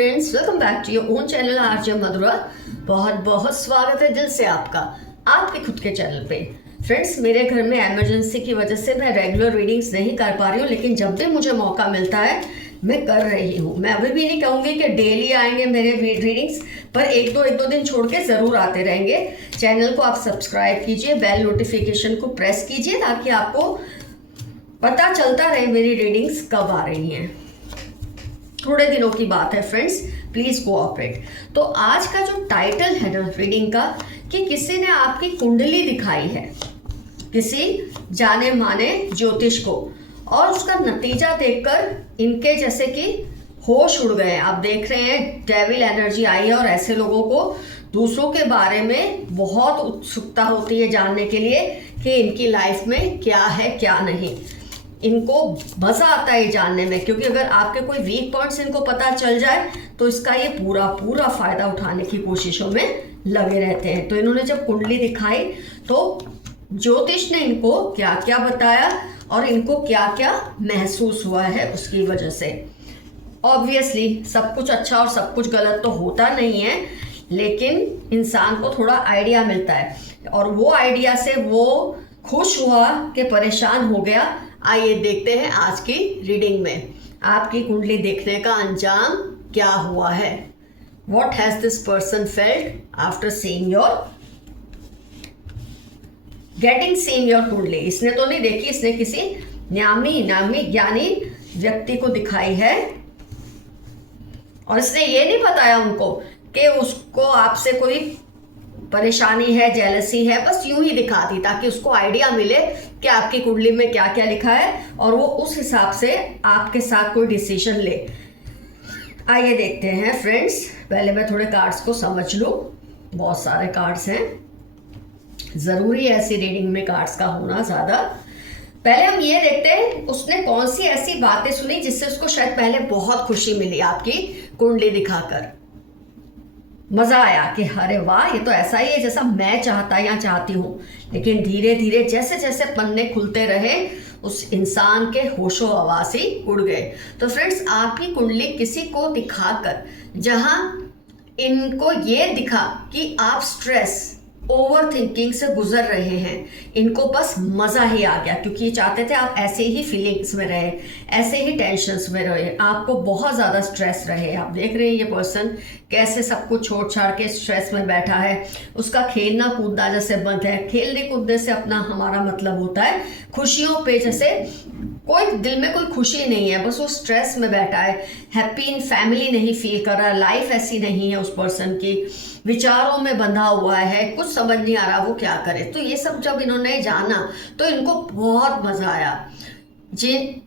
Friends, welcome back to your own channel RJ Madhura. बहुत बहुत स्वागत है दिल से आपका आपके खुद के चैनल पे। फ्रेंड्स, मेरे घर में इमरजेंसी की वजह से मैं रेगुलर रीडिंग्स नहीं कर पा रही हूँ, लेकिन जब भी मुझे मौका मिलता है मैं कर रही हूँ। मैं अभी भी नहीं कहूँगी कि डेली आएंगे मेरे रीडिंग्स, पर एक दो दिन छोड़ के ज़रूर आते रहेंगे। चैनल को आप सब्सक्राइब कीजिए, बेल नोटिफिकेशन को प्रेस कीजिए ताकि आपको पता चलता रहे मेरी रीडिंग्स कब आ रही हैं। थोड़े दिनों की बात है फ्रेंड्स, प्लीज कोऑपरेट। तो आज का जो टाइटल है ना रीडिंग का, कि किसी ने आपकी कुंडली दिखाई है किसी जाने माने ज्योतिष को, और उसका नतीजा देखकर इनके जैसे कि होश उड़ गए। आप देख रहे हैं डेविल एनर्जी आई है, और ऐसे लोगों को दूसरों के बारे में बहुत उत्सुकता होती है जानने के लिए कि इनकी लाइफ में क्या है क्या नहीं। इनको मज़ा आता है जानने में, क्योंकि अगर आपके कोई वीक पॉइंट्स इनको पता चल जाए तो इसका ये पूरा फायदा उठाने की कोशिशों में लगे रहते हैं। तो इन्होंने जब कुंडली दिखाई तो ज्योतिष ने इनको क्या क्या बताया और इनको क्या क्या महसूस हुआ है उसकी वजह से। ऑब्वियसली सब कुछ अच्छा और सब कुछ गलत तो होता नहीं है, लेकिन इंसान को थोड़ा आइडिया मिलता है, और वो आइडिया से वो खुश हुआ कि परेशान हो गया। आइए देखते हैं आज की रीडिंग में आपकी कुंडली देखने का अंजाम क्या हुआ है। What has this person felt after seeing your कुंडली? इसने तो नहीं देखी, इसने किसी नामी ज्ञानी व्यक्ति को दिखाई है, और इसने ये नहीं बताया उनको कि उसको आपसे कोई परेशानी है, जेलसी है, बस यूं ही दिखा दी ताकि उसको आइडिया मिले कि आपकी कुंडली में क्या क्या लिखा है और वो उस हिसाब से आपके साथ कोई डिसीजन ले। आइए देखते हैं फ्रेंड्स। पहले मैं थोड़े कार्ड्स को समझ लूं। बहुत सारे कार्ड्स हैं, ज़रूरी है ऐसी रीडिंग में कार्ड्स का होना ज़्यादा। पहले हम ये देखते हैं उसने कौन सी ऐसी बातें सुनी जिससे उसको शायद पहले बहुत खुशी मिली आपकी कुंडली दिखाकर। मज़ा आया कि अरे वाह, ये तो ऐसा ही है जैसा मैं चाहता या चाहती हूँ। लेकिन धीरे धीरे जैसे जैसे पन्ने खुलते रहे उस इंसान के होशो हवास ही उड़ गए। तो फ्रेंड्स, आपकी कुंडली किसी को दिखाकर जहाँ इनको ये दिखा कि आप स्ट्रेस ओवर थिंकिंग से गुजर रहे हैं, इनको बस मज़ा ही आ गया, क्योंकि ये चाहते थे आप ऐसे ही फीलिंग्स में रहे, ऐसे ही टेंशन्स में रहे, आपको बहुत ज़्यादा स्ट्रेस रहे। आप देख रहे हैं ये पर्सन कैसे सब कुछ छोड़ छाड़ के स्ट्रेस में बैठा है। उसका खेलना कूदना जैसे बंद है। खेलने कूदने से अपना हमारा मतलब होता है खुशियों पे, जैसे कोई दिल में कोई खुशी नहीं है, बस वो स्ट्रेस में बैठा है। हैप्पी इन फैमिली नहीं फील कर रहा, लाइफ ऐसी नहीं है उस पर्सन की, विचारों में बंधा हुआ है, कुछ समझ नहीं आ रहा वो क्या करे। तो ये सब जब इन्होंने जाना तो इनको बहुत मज़ा आया।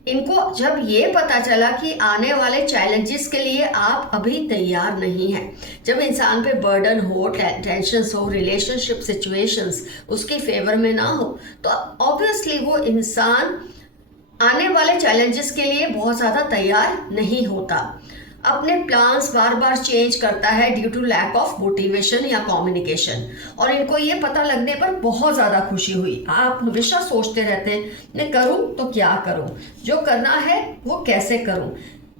इनको जब ये पता चला कि आने वाले चैलेंजेस के लिए आप अभी तैयार नहीं हैं, जब इंसान पे बर्डन हो, टेंशन्स हो, रिलेशनशिप सिचुएशंस उसके फेवर में ना हो, तो ऑब्वियसली वो इंसान आने वाले चैलेंजेस के लिए बहुत ज़्यादा तैयार नहीं होता। अपने प्लान्स बार बार चेंज करता है due to lack of motivation या कम्युनिकेशन, और इनको ये पता लगने पर बहुत ज़्यादा खुशी हुई। आप हमेशा सोचते रहते हैं मैं करूं तो क्या करूं, जो करना है वो कैसे करूं।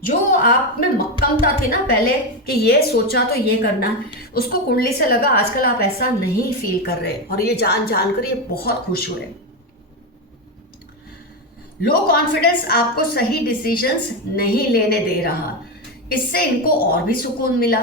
जो आप में मक्कमता थी ना पहले कि ये सोचा तो ये करना है, उसको कुंडली से लगा आजकल आप ऐसा नहीं फील कर रहे, और ये जान कर ये बहुत खुश हुए। लो कॉन्फिडेंस आपको सही डिसीजंस नहीं लेने दे रहा, इससे इनको और भी सुकून मिला।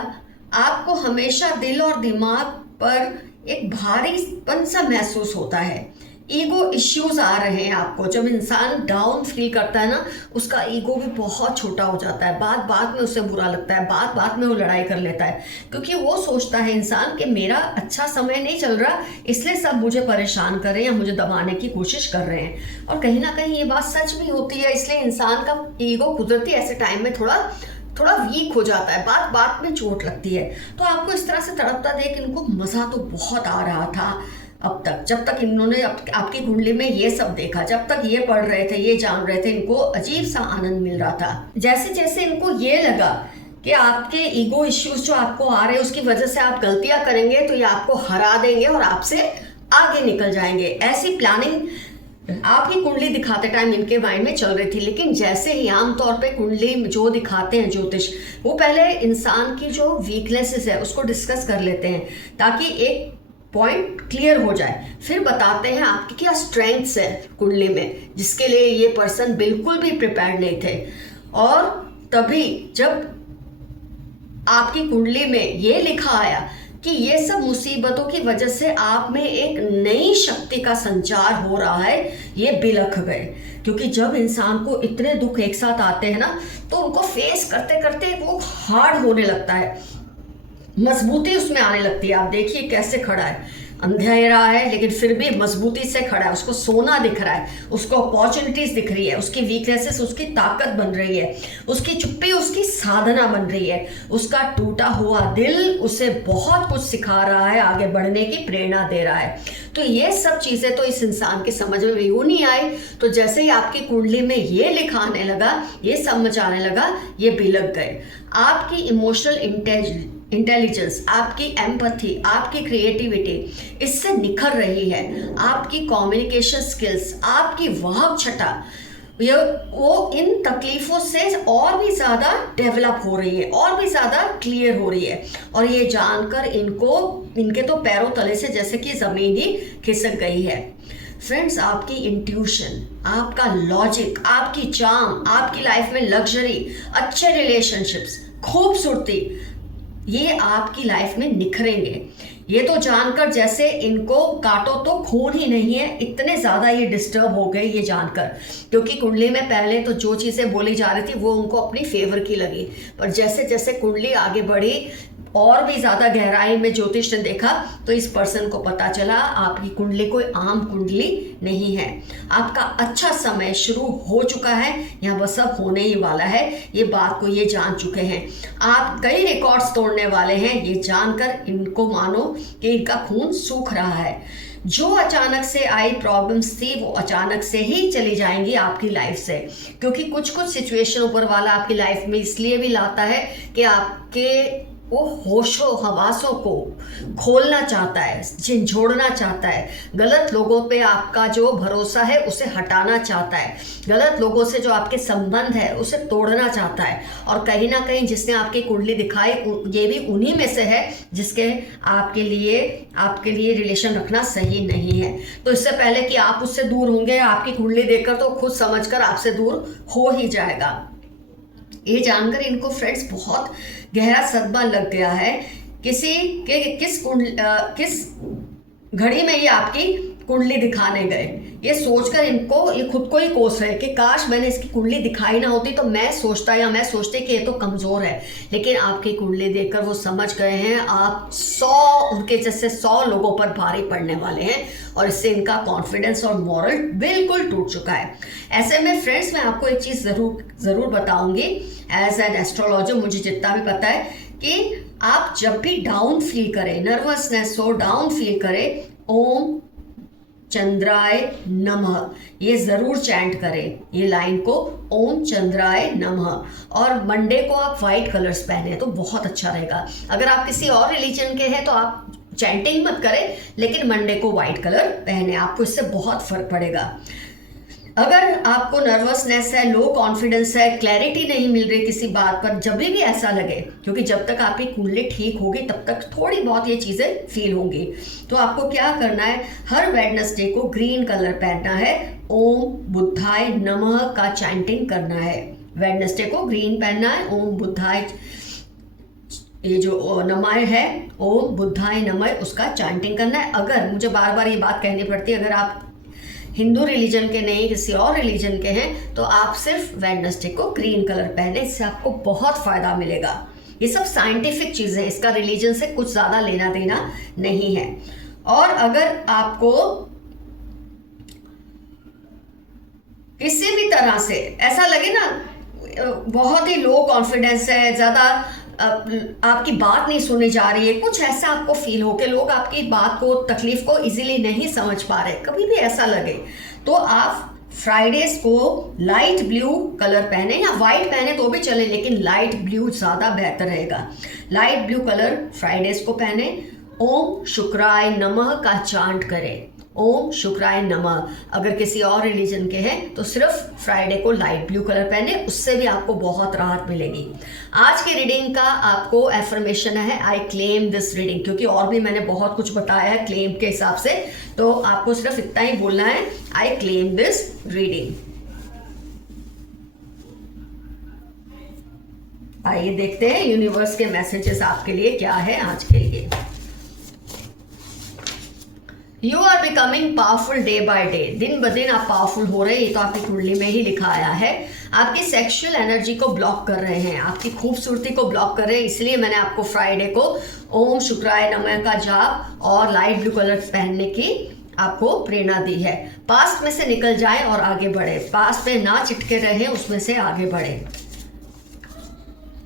आपको हमेशा दिल और दिमाग पर एक भारीपन सा महसूस होता है। ईगो इश्यूज आ रहे हैं आपको। जब इंसान डाउन फील करता है ना, उसका ईगो भी बहुत छोटा हो जाता है, बात बात में उसे बुरा लगता है, बात बात में वो लड़ाई कर लेता है, क्योंकि वो सोचता है इंसान कि मेरा अच्छा समय नहीं चल रहा, इसलिए सब मुझे परेशान कर रहे हैं या मुझे दबाने की कोशिश कर रहे हैं। और कहीं ना कहीं ये बात सच भी होती है, इसलिए इंसान का ईगो कुदरती ऐसे टाइम में थोड़ा वीक हो जाता है, बात बात में चोट लगती है। तो आपको इस तरह से तड़पता देख इनको मज़ा तो बहुत आ रहा था अब तक, जब तक इन्होंने आपकी कुंडली में ये सब देखा, जब तक ये पढ़ रहे थे, ये जान रहे थे, इनको अजीब सा आनंद मिल रहा था। जैसे जैसे इनको ये लगा कि आपके ईगो इश्यूज जो आपको आ रहे हैं उसकी वजह से आप गलतियां करेंगे तो ये आपको हरा देंगे और आपसे आगे निकल जाएंगे, ऐसी प्लानिंग आपकी कुंडली दिखाते टाइम इनके माइंड में चल रही थी, लेकिन जैसे ही आमतौर पे कुंडली जो दिखाते हैं ज्योतिष, वो पहले इंसान की जो वीकनेसेस है उसको डिस्कस कर लेते हैं ताकि एक पॉइंट क्लियर हो जाए, फिर बताते हैं आपकी क्या स्ट्रेंथ्स है कुंडली में, जिसके लिए ये पर्सन बिल्कुल भी प्रिपेयर्ड नहीं थे। और तभी जब आपकी कुंडली में ये लिखा आया कि ये सब मुसीबतों की वजह से आप में एक नई शक्ति का संचार हो रहा है, ये बिलख गए। क्योंकि जब इंसान को इतने दुख एक साथ आते हैं ना, तो उनको फेस करते करते वो हार्ड होने लगता है, मजबूती उसमें आने लगती है। आप देखिए कैसे खड़ा है, अंधेरा है लेकिन फिर भी मजबूती से खड़ा है, उसको सोना दिख रहा है, उसको अपॉर्चुनिटीज दिख रही है, उसकी वीकनेसेस उसकी ताकत बन रही है, उसकी चुप्पी उसकी साधना बन रही है, उसका टूटा हुआ दिल उसे बहुत कुछ सिखा रहा है, आगे बढ़ने की प्रेरणा दे रहा है। तो ये सब चीजें तो इस इंसान के समझ में यूं नहीं आई। तो जैसे ही आपकी कुंडली में ये लिखा आने लगा, ये समझ आने लगा, ये बिलक गए। आपकी इमोशनल इंटेलिजेंस, आपकी एम्पैथी, आपकी क्रिएटिविटी इससे निखर रही है। आपकी कम्युनिकेशन स्किल्स, आपकी वाक छटा, वो इन तकलीफों से और भी ज़्यादा डेवलप हो रही है, और भी ज़्यादा क्लियर हो रही है। और ये जानकर इनके तो पैरों तले से जैसे कि ज़मीन ही खिसक गई है। फ्रेंड्स, आपकी इंट्यूशन, आपका लॉजिक, आपकी चार्म, आपकी लाइफ में लग्जरी, अच्छे रिलेशनशिप्स, खूबसूरती, ये आपकी लाइफ में निखरेंगे। ये तो जानकर जैसे इनको काटो तो खून ही नहीं है, इतने ज़्यादा ये डिस्टर्ब हो गए ये जानकर। क्योंकि कुंडली में पहले तो जो चीज़ें बोली जा रही थी वो उनको अपनी फेवर की लगी, पर जैसे जैसे कुंडली आगे बढ़ी और भी ज़्यादा गहराई में ज्योतिष ने देखा, तो इस पर्सन को पता चला आपकी कुंडली कोई आम कुंडली नहीं है। आपका अच्छा समय शुरू हो चुका है, यहाँ बस अब होने ही वाला है। ये बात को ये जान चुके हैं, आप कई रिकॉर्ड्स तोड़ने वाले हैं। ये जानकर इनको मानो कि इनका खून सूख रहा है। जो अचानक से आई प्रॉब्लम्स थी वो अचानक से ही चली जाएंगी आपकी लाइफ से। क्योंकि कुछ कुछ सिचुएशन ऊपर वाला आपकी लाइफ में इसलिए भी लाता है कि आपके वो होशो हवासों को खोलना चाहता है, झिंझोड़ना चाहता है, गलत लोगों पे आपका जो भरोसा है उसे हटाना चाहता है, गलत लोगों से जो आपके संबंध है उसे तोड़ना चाहता है। और कहीं ना कहीं जिसने आपकी कुंडली दिखाई ये भी उन्हीं में से है जिसके आपके लिए रिलेशन रखना सही नहीं है। तो इससे पहले कि आप उससे दूर होंगे, आपकी कुंडली देखकर तो खुद समझकर आपसे दूर हो ही जाएगा। ये जानकर इनको फ्रेंड्स बहुत गहरा सदमा लग गया है किस घड़ी में ये आपकी कुंडली दिखाने गए। ये सोचकर इनको ये खुद को ही कोस रहे कि काश मैंने इसकी कुंडली दिखाई ना होती तो मैं सोचते कि ये तो कमज़ोर है। लेकिन आपकी कुंडली देखकर वो समझ गए हैं आप उनके जैसे 100 लोगों पर भारी पड़ने वाले हैं, और इससे इनका कॉन्फिडेंस और मॉरल बिल्कुल टूट चुका है। ऐसे में फ्रेंड्स, मैं आपको एक चीज़ ज़रूर बताऊंगी एज एन एस्ट्रोलॉजर, मुझे जितना भी पता है कि आप जब भी डाउन फील करें, नर्वसनेस हो, डाउन फील करें, ओम चंद्राय नमः ये ज़रूर चैंट करें, ये लाइन को, ओम चंद्राय नमः। और मंडे को आप वाइट कलर्स पहने तो बहुत अच्छा रहेगा। अगर आप किसी और रिलीजन के हैं तो आप चैंटिंग मत करें, लेकिन मंडे को वाइट कलर पहने, आपको इससे बहुत फर्क पड़ेगा। अगर आपको नर्वसनेस है, लो कॉन्फिडेंस है, क्लैरिटी नहीं मिल रही किसी बात पर, जब भी ऐसा लगे, क्योंकि जब तक आपकी कुंडली ठीक होगी तब तक थोड़ी बहुत ये चीज़ें फील होंगी, तो आपको क्या करना है, हर वेडनेसडे को ग्रीन कलर पहनना है, ओम बुद्धाय नमः का चैंटिंग करना है। वेडनेसडे को ग्रीन पहनना है, ओम बुद्धाय, ये जो नमः है, ओम बुद्धाय नमः, उसका चैंटिंग करना है। अगर मुझे बार बार ये बात कहनी पड़ती है, अगर आप हिंदू रिलीजन के नहीं किसी और रिलीजन के हैं तो आप सिर्फ वेडनेसडे को ग्रीन कलर पहने, इससे आपको बहुत फ़ायदा मिलेगा। ये सब साइंटिफिक चीज़ें, इसका रिलीजन से कुछ ज़्यादा लेना देना नहीं है। और अगर आपको किसी भी तरह से ऐसा लगे ना बहुत ही लो कॉन्फिडेंस है, ज़्यादा आपकी बात नहीं सुनी जा रही है, कुछ ऐसा आपको फील हो कि लोग आपकी बात को, तकलीफ को इजीली नहीं समझ पा रहे, कभी भी ऐसा लगे तो आप फ्राइडेज को लाइट ब्लू कलर पहने, या वाइट पहने तो भी चले, लेकिन लाइट ब्लू ज़्यादा बेहतर रहेगा। लाइट ब्लू कलर फ्राइडेज को पहने, ओम शुक्राय नमः का चांट करें, ओम शुक्राय नमः। अगर किसी और रिलीजन के हैं तो सिर्फ फ्राइडे को लाइट ब्लू कलर पहने, उससे भी आपको बहुत राहत मिलेगी। आज की रीडिंग का आपको एफर्मेशन है आई क्लेम दिस रीडिंग, क्योंकि और भी मैंने बहुत कुछ बताया है क्लेम के हिसाब से, तो आपको सिर्फ इतना ही बोलना है आई क्लेम दिस रीडिंग। आइए देखते हैं यूनिवर्स के मैसेजेस आपके लिए क्या है आज के लिए। You are becoming powerful day by day. दिन ब दिन आप पावरफुल हो रहे हैं, ये तो आपकी कुंडली में ही लिखा आया है। आपकी सेक्सुअल एनर्जी को ब्लॉक कर रहे हैं, आपकी खूबसूरती को ब्लॉक कर रहे हैं, इसलिए मैंने आपको फ्राइडे को ओम शुक्राय नमः का जाप और लाइट ब्लू कलर पहनने की आपको प्रेरणा दी है। पास्ट में से निकल जाए और आगे बढ़े, पास्ट में ना चिटके रहे, उसमें से आगे बढ़े।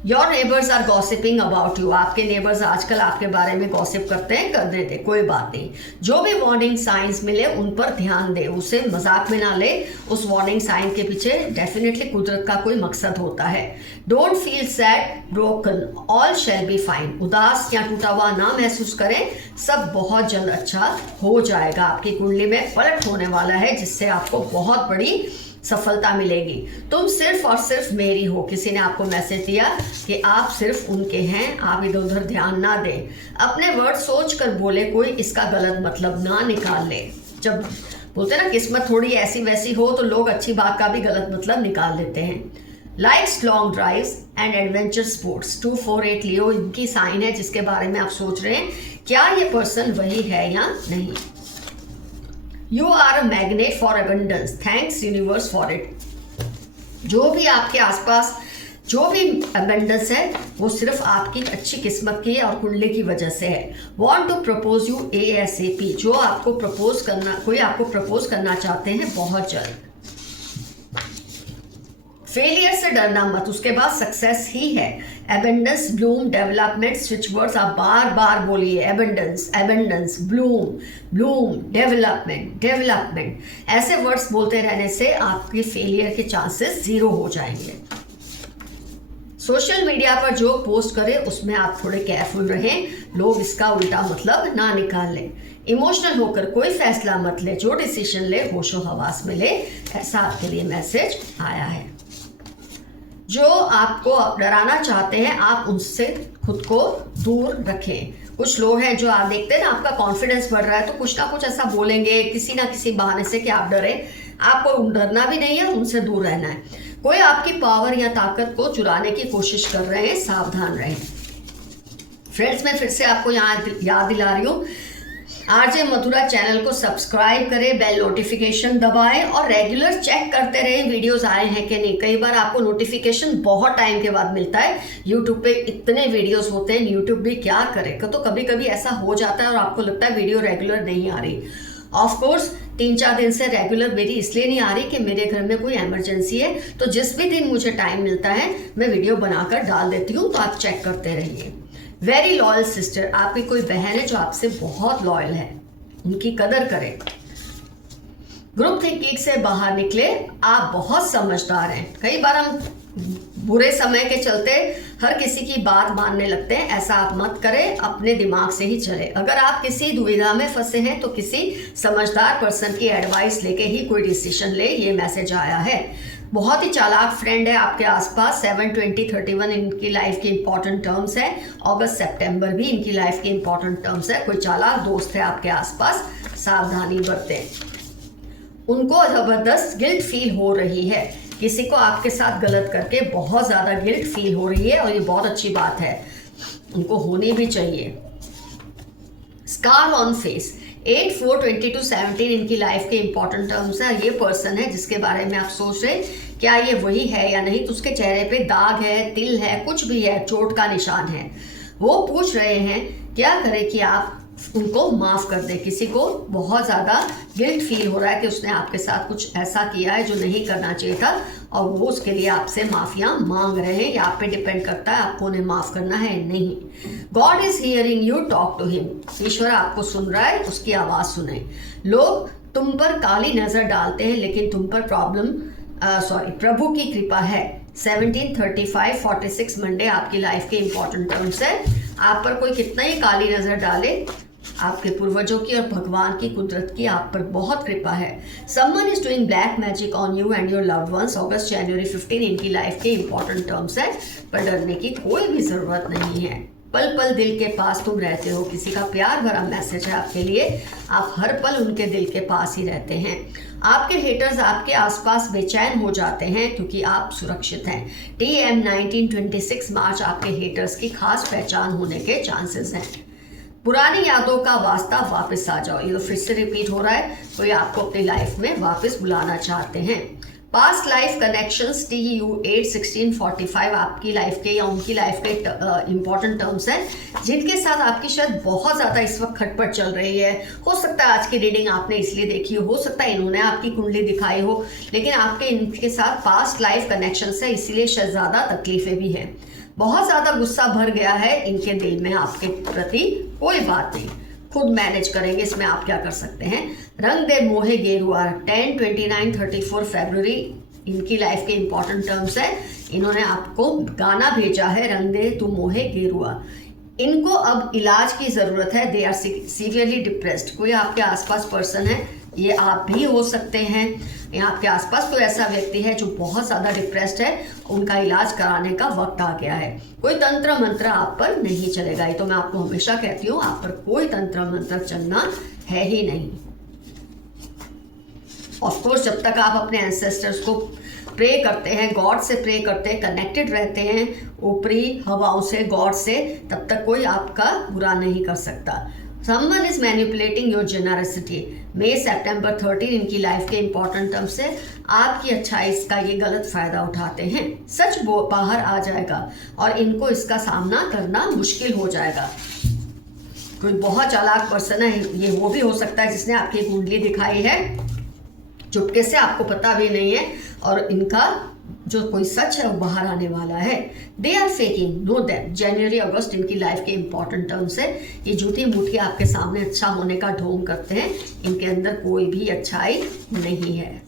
Your neighbours are gossiping about you. आपके नेबर्स आजकल आपके बारे में गॉसिप करते हैं, करने दे, कोई बात नहीं। जो भी वार्निंग साइंस मिले उन पर ध्यान दे, उसे मजाक में ना ले। उस वार्निंग साइन के पीछे डेफिनेटली कुदरत का कोई मकसद होता है। Don't feel sad broken, all shall be fine. उदास या टूटा हुआ ना महसूस करें, सब बहुत जल्द अच्छा हो जाएगा। आपकी कुंडली में पलट होने वाला है, जिससे आपको बहुत बड़ी सफलता मिलेगी। तुम सिर्फ और सिर्फ मेरी हो। किसी ने आपको मैसेज दिया कि आप सिर्फ उनके हैं, आप इधर उधर ध्यान ना दें। अपने वर्ड सोच कर बोले, कोई इसका गलत मतलब ना निकाल ले। जब बोलते ना किस्मत थोड़ी ऐसी वैसी हो तो लोग अच्छी बात का भी गलत मतलब निकाल लेते हैं। Likes long drives and adventure sports. 248 लियो इनकी साइन है जिसके बारे में आप सोच रहे हैं, क्या ये पर्सन वही है या नहीं। You are a magnet for abundance. Thanks universe for it. जो भी आपके आसपास जो भी abundance है वो सिर्फ आपकी अच्छी किस्मत की और कुंडली की वजह से है। Want to propose you ASAP. जो आपको प्रपोज करना, कोई आपको प्रपोज करना चाहते हैं बहुत जल्द। फेलियर से डरना मत, उसके बाद सक्सेस ही है। Abundance, Bloom, development, switch words आप बार बार बोलिए। Abundance, abundance, Bloom, Bloom, development, development. ऐसे वर्ड्स बोलते रहने से आपके फेलियर के चांसेस 0 हो जाएंगे। सोशल मीडिया पर जो पोस्ट करें उसमें आप थोड़े केयरफुल रहें, लोग इसका उल्टा मतलब ना निकाल लें। इमोशनल होकर कोई फैसला मत ले, जो डिसीजन ले होशो हवास में ले। ऐसा आपके लिए मैसेज आया है। जो आपको डराना चाहते हैं आप उनसे खुद को दूर रखें। कुछ लोग हैं जो आप देखते हैं ना, आपका कॉन्फिडेंस बढ़ रहा है तो कुछ ना कुछ ऐसा बोलेंगे किसी ना किसी बहाने से कि आप डरें। आपको डरना भी नहीं है, उनसे दूर रहना है। कोई आपकी पावर या ताकत को चुराने की कोशिश कर रहे हैं, सावधान रहें। फ्रेंड्स, मैं फिर से आपको यहाँ याद दिला रही हूँ, आरजे मथुरा चैनल को सब्सक्राइब करें, बेल नोटिफिकेशन दबाएं और रेगुलर चेक करते रहें वीडियोस आए हैं कि नहीं। कई बार आपको नोटिफिकेशन बहुत टाइम के बाद मिलता है। यूट्यूब पे इतने वीडियोस होते हैं, यूट्यूब भी क्या करे, तो कभी कभी ऐसा हो जाता है और आपको लगता है वीडियो रेगुलर नहीं आ रही। ऑफ कोर्स 3-4 दिन से रेगुलर मेरी इसलिए नहीं आ रही कि मेरे घर में कोई इमरजेंसी है, तो जिस भी दिन मुझे टाइम मिलता है मैं वीडियो बनाकर डाल देती हूँ, तो आप चेक करते रहिए। वेरी लॉयल सिस्टर, आपकी कोई बहन है जो आपसे बहुत लॉयल है, उनकी कदर करें। ग्रुप थिंकिंग से बाहर निकले, आप बहुत समझदार हैं। कई बार हम बुरे समय के चलते हर किसी की बात मानने लगते हैं, ऐसा आप मत करें, अपने दिमाग से ही चले। अगर आप किसी दुविधा में फंसे हैं तो किसी समझदार पर्सन की एडवाइस लेके ही कोई डिसीजन ले, ये मैसेज आया है। बहुत ही चालाक फ्रेंड है आपके आसपास। 7-20-31 इनकी लाइफ के इंपॉर्टेंट टर्म्स है। अगस्त सितंबर भी इनकी लाइफ के इंपॉर्टेंट टर्म्स है। कोई चालाक दोस्त है आपके आसपास, सावधानी बरतें। उनको जबरदस्त गिल्ट फील हो रही है, किसी को आपके साथ गलत करके बहुत ज़्यादा गिल्ट फील हो रही है और ये बहुत अच्छी बात है, उनको होनी भी चाहिए। स्कार ऑन फेस, 8-4-22-17 इनकी लाइफ के इंपॉर्टेंट टर्म्स है। ये पर्सन है जिसके बारे में आप सोच रहे हैं क्या ये वही है या नहीं, तो उसके चेहरे पे दाग है, तिल है, कुछ भी है, चोट का निशान है। वो पूछ रहे हैं क्या करें कि आप उनको माफ़ कर दें। किसी को बहुत ज़्यादा गिल्ट फील हो रहा है कि उसने आपके साथ कुछ ऐसा किया है जो नहीं करना चाहिए था और वो उसके लिए आपसे माफ़ियाँ मांग रहे हैं, या आप पे डिपेंड करता है आपको उन्हें माफ़ करना है नहीं। God is hearing you, talk to him. ईश्वर आपको सुन रहा है, उसकी आवाज़ सुने। लोग तुम पर काली नज़र डालते हैं लेकिन तुम पर प्रभु की कृपा है। 17-35-46 मंडे आपकी लाइफ के इंपॉर्टेंट टर्म्स है। आप पर कोई कितना ही काली नज़र डाले, आपके पूर्वजों की और भगवान की कुदरत की आप पर बहुत कृपा है। Someone is doing black magic on you and your loved ones. अगस्त जनवरी 15 इनकी लाइफ के इंपॉर्टेंट टर्म्स है, पर डरने की कोई भी जरूरत नहीं है। पल पल दिल के पास तुम रहते हो। किसी का प्यार भरा मैसेज है आपके लिए। आप हर पल उनके दिल के पास ही रहते हैं। आपके हेटर्स आपके आसपास बेचैन हो जाते हैं क्योंकि आप सुरक्षित हैं। TM 1926 मार्च आपके हेटर्स की खास पहचान होने के चांसेस हैं। पुरानी यादों का वास्ता वापस आ जाओ। ये तो फिर से रिपीट हो रहा है, कोई आपको अपनी लाइफ में वापस बुलाना चाहते हैं। पास्ट लाइफ कनेक्शंस TU 81645 आपकी लाइफ के या उनकी लाइफ के इंपॉर्टेंट टर्म्स हैं, जिनके साथ आपकी शायद बहुत ज़्यादा इस वक्त खटपट चल रही है। हो सकता है आज की रीडिंग आपने इसलिए देखी हो सकता है इन्होंने आपकी कुंडली दिखाई हो, लेकिन आपके इनके साथ पास्ट लाइफ कनेक्शंस है, इसीलिए शायद ज़्यादा तकलीफें भी हैं। बहुत ज़्यादा गुस्सा भर गया है इनके दिल में आपके प्रति। कोई बात नहीं, खुद मैनेज करेंगे, इसमें आप क्या कर सकते हैं। रंग दे मोहे गेरुआ 10, 29, 34 फरवरी इनकी लाइफ के इंपॉर्टेंट टर्म्स है। इन्होंने आपको गाना भेजा है, रंग दे तू मोहे गेरुआ। इनको अब इलाज की ज़रूरत है। They are severely depressed. कोई आपके आसपास पर्सन है, ये आप भी हो सकते हैं, या आपके आसपास कोई ऐसा व्यक्ति है जो बहुत ज़्यादा डिप्रेस्ड है, उनका इलाज कराने का वक्त आ गया है। कोई तंत्र मंत्र आप पर नहीं चलेगा। ये तो मैं आपको हमेशा कहती हूँ, आप पर कोई तंत्र मंत्र चलना है ही नहीं। ऑफ कोर्स जब तक आप अपने एंसेस्टर्स को प्रे करते हैं, गॉड से प्रे करते हैं, कनेक्टेड रहते हैं ऊपरी हवाओं से, गॉड से, तब तक कोई आपका बुरा नहीं कर सकता। Someone is manipulating your generosity. May September 13 इनकी लाइफ के इंपॉर्टेंट टर्म से आपकी अच्छाई का ये गलत फायदा उठाते हैं। सच बाहर आ जाएगा और इनको इसका सामना करना मुश्किल हो जाएगा। कोई बहुत चालाक पर्सन है, ये वो भी हो सकता है जिसने आपकी कुंडली दिखाई है, चुपके से आपको पता भी नहीं है, और इनका जो कोई सच है वो बाहर आने वाला है। They are faking, know that. जनवरी अगस्त इनकी लाइफ के इंपॉर्टेंट टर्म्स है। ये झूठी मूठी आपके सामने अच्छा होने का ढोंग करते हैं, इनके अंदर कोई भी अच्छाई नहीं है।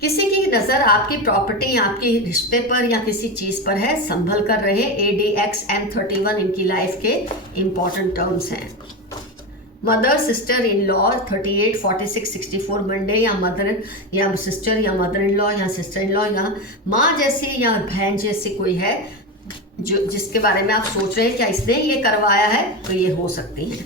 किसी की नजर आपकी प्रॉपर्टी या आपके रिश्ते पर या किसी चीज पर है, संभल कर रहे। ADX M31 इनकी लाइफ के इंपॉर्टेंट टर्म्स हैं। Mother sister in law 38, 46, 64 Monday, या मदर या सिस्टर या मदर इन लॉ या सिस्टर इन लॉ या माँ जैसी या बहन जैसी कोई है जो जिसके बारे में आप सोच रहे हैं क्या इसने ये करवाया है, तो ये हो सकती है।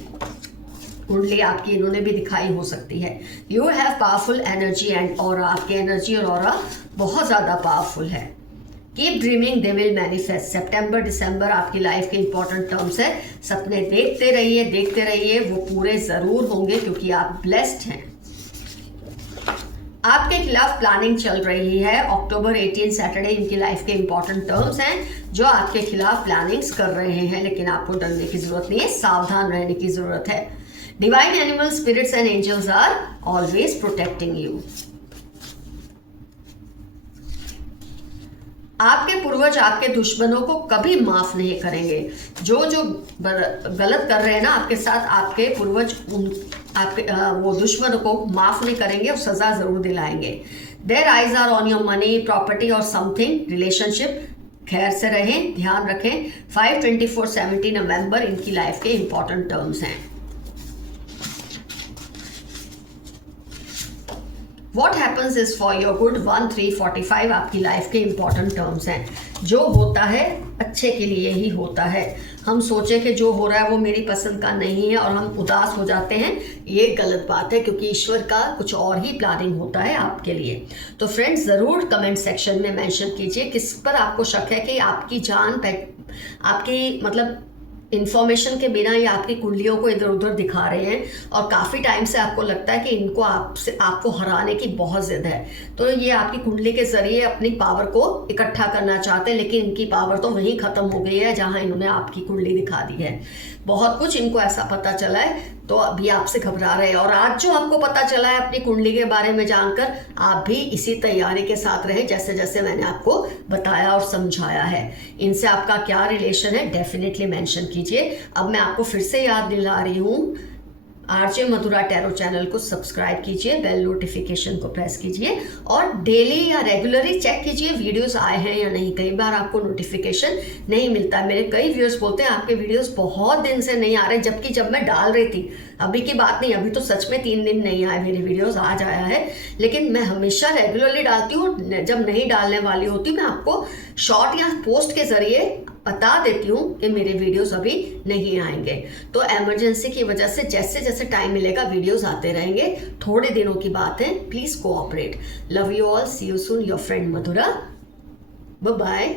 कुंडली आपकी इन्होंने भी दिखाई हो सकती है। You have powerful energy and aura. आपकी एनर्जी और ऑरा बहुत ज़्यादा पावरफुल है। Keep dreaming they will manifest. सितंबर दिसंबर आपकी लाइफ के इंपॉर्टेंट टर्म्स है। सपने देखते रहिए, वो पूरे जरूर होंगे क्योंकि आप ब्लेस्ड हैं। आपके खिलाफ प्लानिंग चल रही है। अक्टूबर 18 सैटरडे इनकी लाइफ के इंपॉर्टेंट टर्म्स हैं जो आपके खिलाफ प्लानिंग्स कर रहे हैं, लेकिन आपको डरने की जरूरत नहीं है, सावधान रहने की जरूरत है। Divine animal spirits and angels are always protecting you. आपके पूर्वज आपके दुश्मनों को कभी माफ नहीं करेंगे। जो गलत कर रहे हैं ना आपके साथ, आपके पूर्वज आपके वो दुश्मनों को माफ नहीं करेंगे और सजा जरूर दिलाएंगे। Their eyes are on your money, property और समथिंग रिलेशनशिप। खैर से रहें, ध्यान रखें। 5/24/17 नवंबर इनकी लाइफ के इंपॉर्टेंट टर्म्स हैं। What happens is for your good 1/3/45 आपकी लाइफ के इंपॉर्टेंट टर्म्स हैं। जो होता है अच्छे के लिए ही होता है। हम सोचे कि जो हो रहा है वो मेरी पसंद का नहीं है और हम उदास हो जाते हैं, ये गलत बात है, क्योंकि ईश्वर का कुछ और ही प्लानिंग होता है आपके लिए। तो फ्रेंड्स ज़रूर कमेंट सेक्शन में मेंशन कीजिए किस पर आपको शक है कि आपकी जान आपकी मतलब इन्फॉर्मेशन के बिना ये आपकी कुंडलियों को इधर उधर दिखा रहे हैं और काफ़ी टाइम से आपको लगता है कि इनको आपको हराने की बहुत ज़िद है। तो ये आपकी कुंडली के ज़रिए अपनी पावर को इकट्ठा करना चाहते हैं, लेकिन इनकी पावर तो वहीं ख़त्म हो गई है जहां इन्होंने आपकी कुंडली दिखा दी है। बहुत कुछ इनको ऐसा पता चला है, तो अभी आपसे घबरा रहे हैं। और आज जो आपको पता चला है अपनी कुंडली के बारे में जानकर, आप भी इसी तैयारी के साथ रहें जैसे जैसे मैंने आपको बताया और समझाया है। इनसे आपका क्या रिलेशन है डेफिनेटली मेंशन कीजिए। अब मैं आपको फिर से याद दिला रही हूँ, आरजे मधुरा टैरो चैनल को सब्सक्राइब कीजिए, बेल नोटिफिकेशन को प्रेस कीजिए और डेली या रेगुलरली चेक कीजिए वीडियोस आए हैं या नहीं। कई बार आपको नोटिफिकेशन नहीं मिलता। मेरे कई व्यूअर्स बोलते हैं आपके वीडियोस बहुत दिन से नहीं आ रहे, जबकि जब मैं डाल रही थी, अभी की बात नहीं, अभी तो सच में 3 दिन नहीं आए मेरी वीडियोस, आज आया है, लेकिन मैं हमेशा रेगुलरली डालती हूँ। जब नहीं डालने वाली होती मैं आपको शॉर्ट या पोस्ट के जरिए बता देती हूँ कि मेरे वीडियोस अभी नहीं आएंगे। तो इमरजेंसी की वजह से जैसे जैसे टाइम मिलेगा वीडियोस आते रहेंगे। थोड़े दिनों की बात है, please cooperate. Love you all, see you soon, your friend Madhura, bye bye.